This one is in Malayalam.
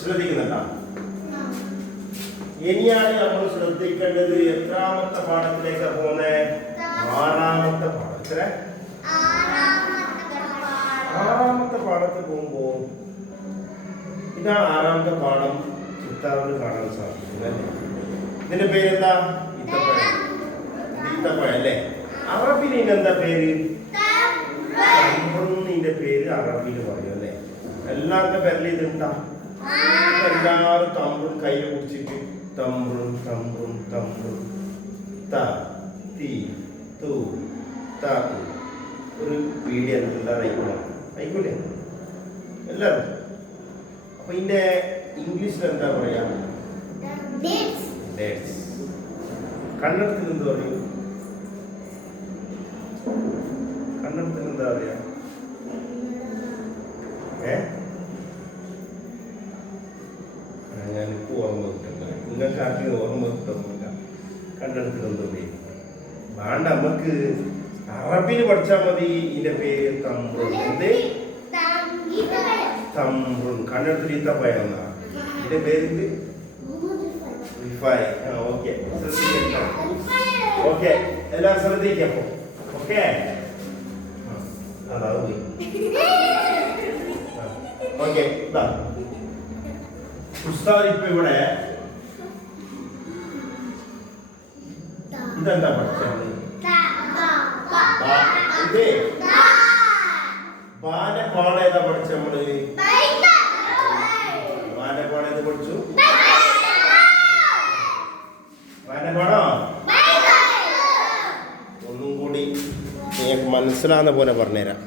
ശ്രദ്ധിക്കുന്നുണ്ടോ? ഇനിയാണ് നമ്മൾ ശ്രദ്ധിക്കേണ്ടത് എത്രാമത്തെ പാഠത്തിലേക്ക് പോകുന്നേ? ആറാമത്തെ പാഠത്തിലെ ആറാമത്തെ പാഠത്തിൽ പോകുമ്പോ ഇതാണ് ആറാമത്തെ പാഠം. ചിത്താറിൽ കാണാൻ സാധിക്കും അല്ലേ? ഇതിന്റെ പേരെന്താ? ഈത്തപ്പഴം. ഈത്തപ്പഴം അല്ലേ? അറബിയിൽ ഇതിനെന്താ പേര്? തമ്പ്രുന്നിന്റെ പേര് അറബിയിൽ പറയും അല്ലേ? എല്ലാവരുടെ പേരിൽ ഇതുണ്ടാ? എല്ലാവരും തമ്പ്രും കയ്യിൽ കുടിച്ചിട്ട് തമ്പ്രും തമ്പ്രും തമ്പ്രും ത തീ തു ത ഒരു വീഡിയോ എല്ലാവരും ആയിക്കൂലേ എല്ലാവരും. അപ്പൊ ഇതിന്റെ ഇംഗ്ലീഷിൽ എന്താ പറയാ? കന്നഡത്തിൽ എന്താ പറയും? കന്നഡത്തിൽ എന്താ പറയാ? ഞാനിപ്പോ ഓർമ്മ കിട്ടുന്നില്ല. നിങ്ങൾക്ക് ആർക്കും ഓർമ്മ കിട്ടുന്നില്ല. കന്നഡത്തിൽ എന്താ പറയും? വേണ്ട, നമുക്ക് അറബിന് പഠിച്ചാൽ മതി. ഇതിന്റെ പേര് തമ്പ്രുൻ. എന്ത്? തമ്പ്രുൻ. കന്നഡത്തിൽ ഈത്തപ്പഴം എന്നാ ഇതിന്റെ പേര്. ഓക്കെ, ഓക്കെ, എല്ലാവരും ശ്രദ്ധിക്കപ്പോ. ഓക്കെ, അതാ പോയി. ഓക്കെ, പുസ്തകം ഇപ്പൊ ഇവിടെ ഇതെന്താ പഠിച്ചത്? ഇത് ബാന്റെ പാഠം ഏതാ പഠിച്ച നമ്മള്? ബാന്റെ പാഠം ഏത് പഠിച്ചു? ബാന്റെ പാഠം ഒന്നും കൂടി മനസ്സിലാവുന്ന പോലെ പറഞ്ഞുതരാം.